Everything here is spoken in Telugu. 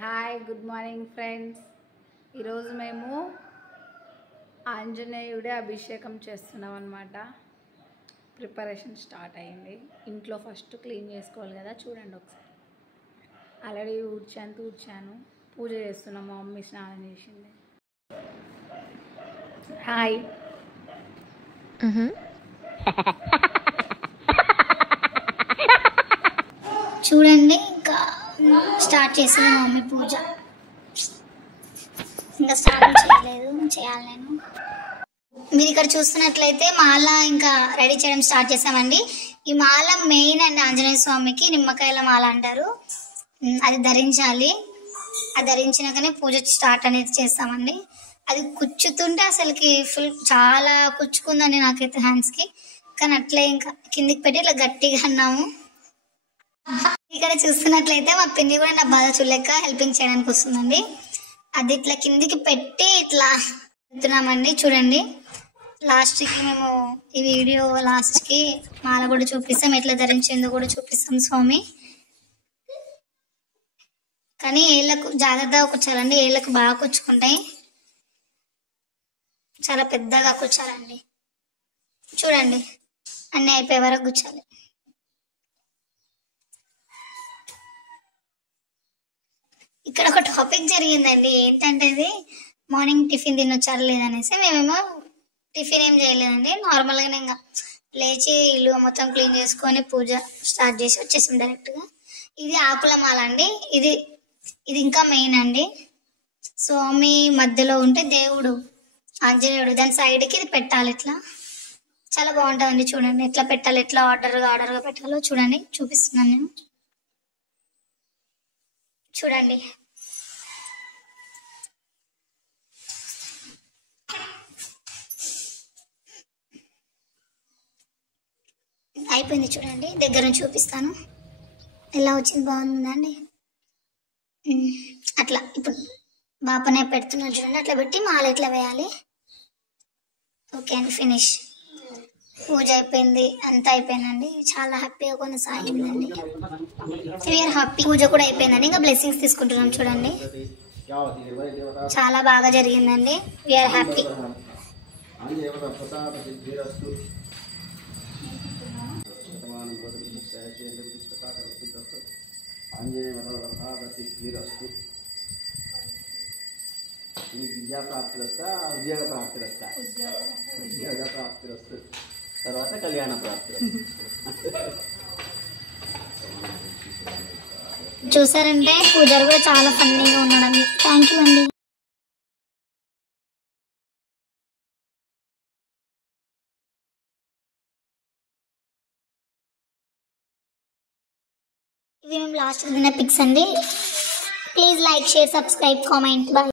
Hi good morning friends. ఈరోజు మేము ఆంజనేయుడి అభిషేకం చేస్తున్నాం అన్నమాట. ప్రిపరేషన్ స్టార్ట్ అయింది. ఇంట్లో ఫస్ట్ క్లీన్ చేసుకోవాలి కదా, చూడండి ఒకసారి. ఆల్రెడీ ఊడ్చాను. పూజ చేస్తున్నాం. మా మమ్మీ స్నానం చేసింది. హాయ్. చూడండి, ఇంకా స్టార్ట్ చేసింది మా మమ్మీ పూజ. ఇంకా స్టార్ట్ చేయలేదు, చేయాలి నేను. మీరు ఇక్కడ చూస్తున్నట్లయితే మాల ఇంకా రెడీ చేయడం స్టార్ట్ చేసామండి. ఈ మాల మెయిన్ అండి, ఆంజనేయ స్వామికి నిమ్మకాయల మాల అంటారు. అది ధరించాలి. అది ధరించినాకనే పూజ స్టార్ట్ అనేది చేస్తామండి. అది కుచ్చుతుంటే అసలుకి ఫుల్ చాలా కుచ్చుకుందండి నాకైతే హ్యాండ్స్కి. కానీ అట్లే ఇంకా కిందికి పెట్టి ఇట్లా గట్టిగా అన్నాము. ఇక్కడ చూస్తున్నట్లయితే మా పిన్ని కూడా నా బాధ చూడలేక హెల్పింగ్ చేయడానికి వస్తుందండి. అది ఇట్లా కిందికి పెట్టి ఇట్లా పెడుతున్నామండి. చూడండి, లాస్ట్కి మేము ఈ వీడియో లాస్ట్కి మాల కూడా చూపిస్తాం, ఎట్లా ధరించిందో కూడా చూపిస్తాం స్వామి. కానీ ఏళ్ళకు జాగ్రత్తగా కూర్చోాలండి, ఏళ్ళకు బాగా కూర్చుకుంటాయి. చాలా పెద్దగా కూర్చోాలండి. చూడండి, అన్నీ అయిపోయే వరకు కూర్చోాలి. ఇక్కడ ఒక టాపిక్ జరిగిందండి. ఏంటంటే అది మార్నింగ్ టిఫిన్ తినొచ్చారు లేదనేసి మేమేమో టిఫిన్ ఏం చేయలేదండి. నార్మల్గానే ఇంకా లేచి ఇల్లు మొత్తం క్లీన్ చేసుకొని పూజ స్టార్ట్ చేసి వచ్చేసాం డైరెక్ట్గా. ఇది ఆకుల మాల అండి. ఇది ఇంకా మెయిన్ అండి. స్వామి మధ్యలో ఉంటే దేవుడు ఆంజనేయుడు, దాని సైడ్కి ఇది పెట్టాలి. ఇట్లా చాలా బాగుంటుందండి. చూడండి ఎట్లా పెట్టాలి, ఎట్లా ఆర్డర్గా పెట్టాలో చూడండి, చూపిస్తున్నాను నేను. చూడండి, అయిపోయింది. చూడండి, దగ్గర నుంచి చూపిస్తాను ఎలా వచ్చింది. బాగుందండి. అట్లా ఇప్పుడు బాపనే పెడుతున్నాను చూడండి. అట్లా పెట్టి మాల ఇట్లా వేయాలి. ఓకే అండి, ఫినిష్. పూజ అయిపోయింది, అంతా అయిపోయిందండి. చాలా హ్యాపీగా కొనసాగిందండి. We are happy. పూజ కూడా అయిపోయిందండి. ఇంకా బ్లెస్సింగ్స్ తీసుకుంటున్నాం. చూడండి, చాలా బాగా జరిగిందండి. We are happy. విద్యా ప్రాప్తిరస్తా, ఉద్యోగ ప్రాప్తిరస్తా, ఉద్యోగ ప్రాప్తిరస్తు, తర్వాత కళ్యాణ ప్రాప్తి. చూసారంటే పూజారి కూడా చాలా ఫన్నీగా ఉన్నాడండి. థ్యాంక్ యూ అండి. ఇవి మేము లాస్ట్ తిన్న పిక్స్ అండి. Please like, share, subscribe, comment. Bye.